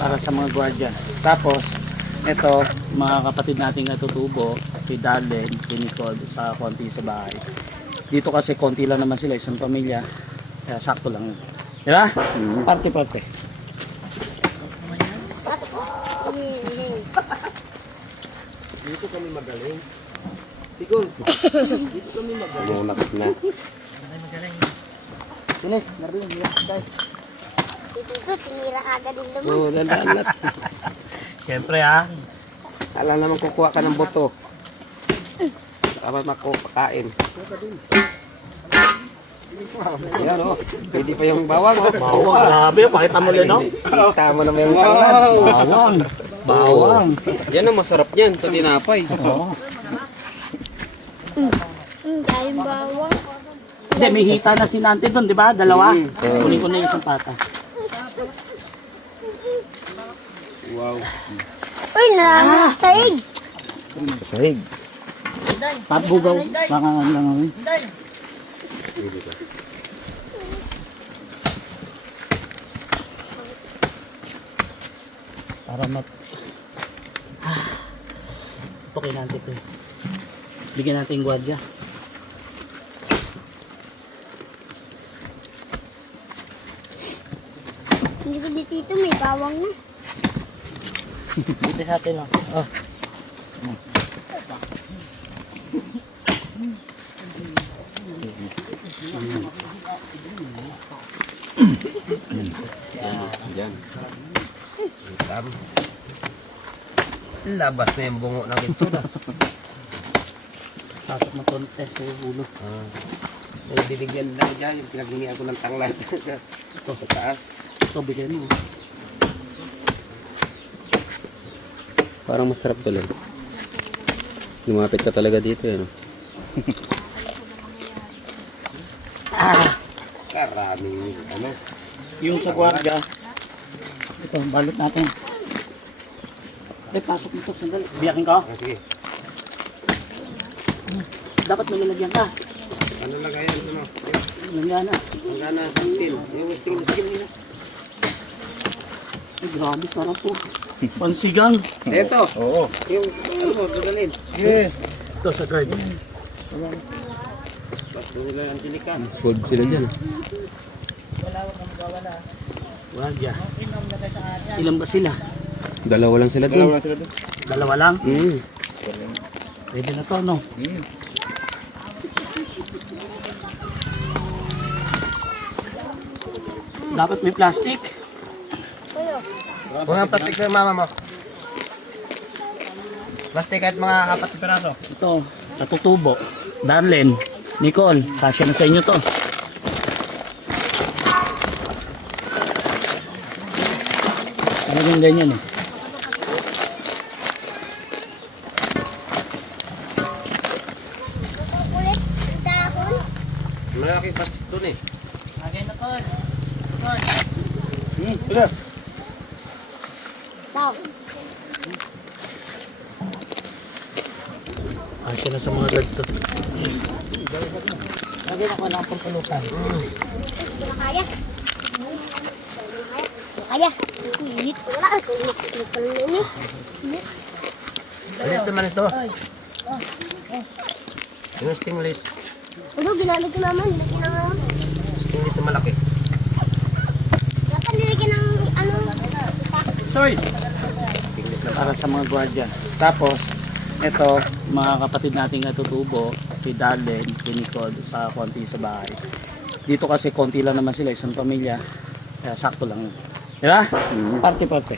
para sa mga gwardiya. Tapos, ito, mga kapatid nating natutubo, si Darlene, si Nicole, sa konti sa bahay. Dito kasi konti lang naman sila, isang pamilya, kaya sakto lang. Di ba? Parte-parte. Dito kami magaling. Tigol. Dito kami magaling. Munat na. Sini, Darlene, yan, tayo. Ito, tinira agad yung laman. Oo, dandalat. Siyempre ha. Alam naman kukuha ka ng buto. Dapat makakain. Yan o. Pwede pa yung bawang o. Bawang, grabe, pakita mo rin, no? Kita mo naman yung tanglad. Bawang. Bawang. Yan ang masarap yan sa tinapay. Oo. Dahil bawang. Hindi, may hita na si Nante doon, di ba? Dalawa. Kunin ko na yung isang pata. Wow. Uy, nakasaig. Sa sahig. Pabugaw. Baka lang. Para mat... Tukin natin ito. Bigyan natin yung gwardiya. Hindi ko dito may bawang na. Dito sa atin lang. Oh. Yan. Hitam. Labas na yung bungo ng kitsuda. Pasok mo konti sa ulo. May bibigyan lang dyan. Yung pinaghingi ako ng tanglad. Ito sa taas. Ito, bigyan mo. Parang masarap talaga. Lumapit ka talaga dito yan. Karaming ano. Yung sa gwardiya. Ito, balot natin. Pasok mo ito. Sandali. Biyakin ka. Sige. Dapat may lalagyan ka. Ano lagayan ito no? Lalagyan na. Ang gana sa skin. Yung skin na skin nila. Ay, grabe, sarap po. Pansigang. Ito. Oo. Yung ano, dadalhin. Ito sa guard. Basto nila yung tinikan. Food sila dyan. Gwardiya. Ilan ba sila? Dalawa lang sila dun. Dalawa lang? Mm. Pwede na to, no? Dapat may plastic. Kung ang plastic na mama mo. Plastic kahit mga 4 na piraso. Ito, natutubo. Darlene, Nicole, kasya na sa inyo to. Talagang ganyan eh. Kulit, dahon. Malaking plastic dun eh. Agay na to. Wow. Kasya na sa mga guard to. Lagay na ko ng pampulutan. Hindi na kaya. Kaya. Init ko na. Init ko na ini. Ano ito man ito? Yung stingless. Ano, ginamit ko naman. Nilagyan ng naman. Stingless na malaki. Dapat nilagyan ng ano. Sorry. Para sa mga gwardiya. Tapos, ito, mga kapatid nating natutubo, si Darlene, si Nicole, sa konti sa bahay. Dito kasi konti lang naman sila, isang pamilya, kaya sakto lang. Di ba? Parte-parte.